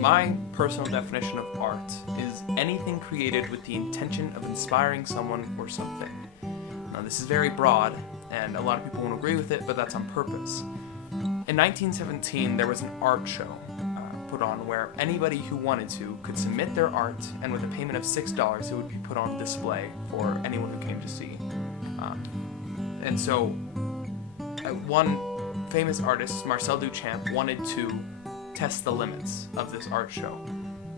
My personal definition of art is anything created with the intention of inspiring someone or something. Now, this is very broad, and a lot of people won't agree with it, but that's on purpose. In 1917, there was an art show put on where anybody who wanted to could submit their art, and with a payment of $6, it would be put on display for anyone who came to see. And so, one famous artist, Marcel Duchamp, wanted to test the limits of this art show.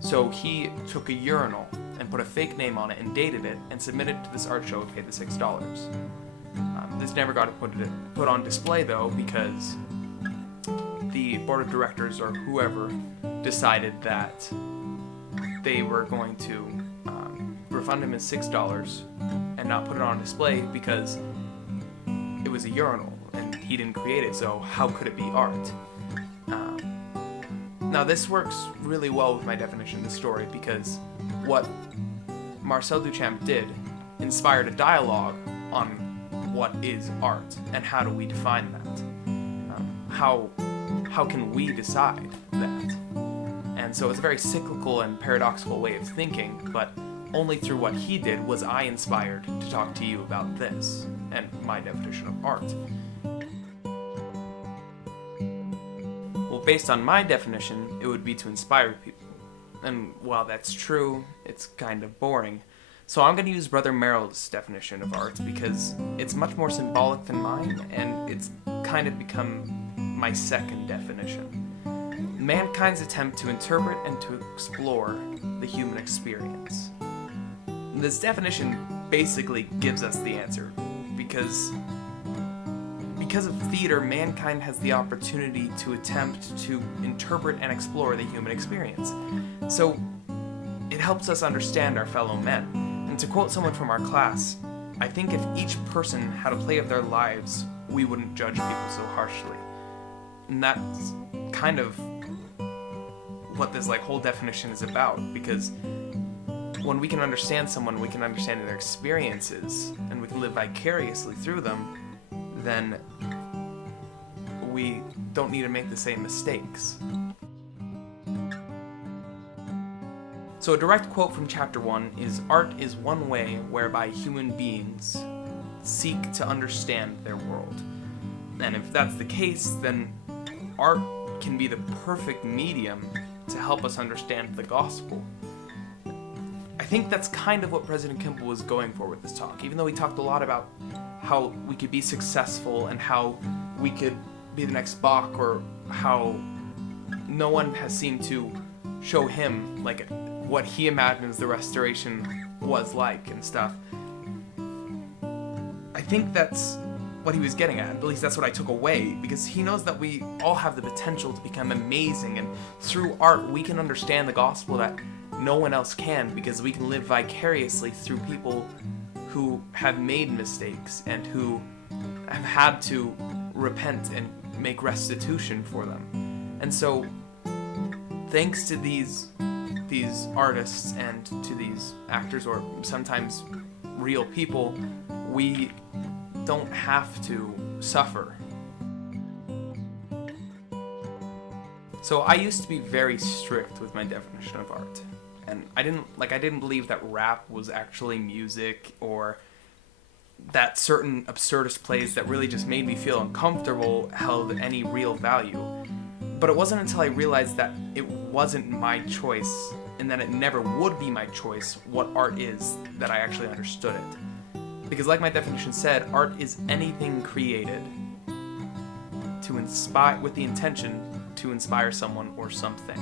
So he took a urinal and put a fake name on it and dated it and submitted it to this art show and paid the $6. This never got put on display though, because the board of directors or whoever decided that they were going to refund him his $6 and not put it on display because it was a urinal and he didn't create it, so how could it be art? Now this works really well with my definition of the story, because what Marcel Duchamp did inspired a dialogue on what is art and how do we define that. How can we decide that? And so it's a very cyclical and paradoxical way of thinking, but only through what he did was I inspired to talk to you about this and my definition of art. Well, based on my definition, it would be to inspire people. And while that's true, it's kind of boring. So I'm going to use Brother Merrill's definition of art because it's much more symbolic than mine, and it's kind of become my second definition. Mankind's attempt to interpret and to explore the human experience. This definition basically gives us the answer, because of theater, mankind has the opportunity to attempt to interpret and explore the human experience. So it helps us understand our fellow men. And to quote someone from our class, I think if each person had a play of their lives, we wouldn't judge people so harshly. And that's kind of what this whole definition is about, because when we can understand someone, we can understand their experiences, and we can live vicariously through them, then we don't need to make the same mistakes. So a direct quote from chapter 1 is, "Art is one way whereby human beings seek to understand their world." And if that's the case, then art can be the perfect medium to help us understand the gospel. I think that's kind of what President Kimball was going for with this talk, even though he talked a lot about how we could be successful and how we could be the next Bach, or how no one has seemed to show him what he imagines the restoration was like and stuff. I think that's what he was getting at least that's what I took away, because he knows that we all have the potential to become amazing, and through art we can understand the gospel that no one else can, because we can live vicariously through people who have made mistakes and who have had to repent and make restitution for them. And so, thanks to these artists and to these actors, or sometimes real people, we don't have to suffer. So I used to be very strict with my definition of art. And I didn't believe that rap was actually music, or that certain absurdist plays that really just made me feel uncomfortable held any real value. But it wasn't until I realized that it wasn't my choice, and that it never would be my choice, what art is, that I actually understood it. Because like my definition said, art is anything created to inspire, with the intention to inspire someone or something.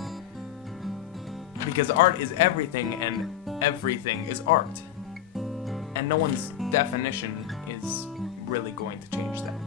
Because art is everything, and everything is art. And no one's definition is really going to change that.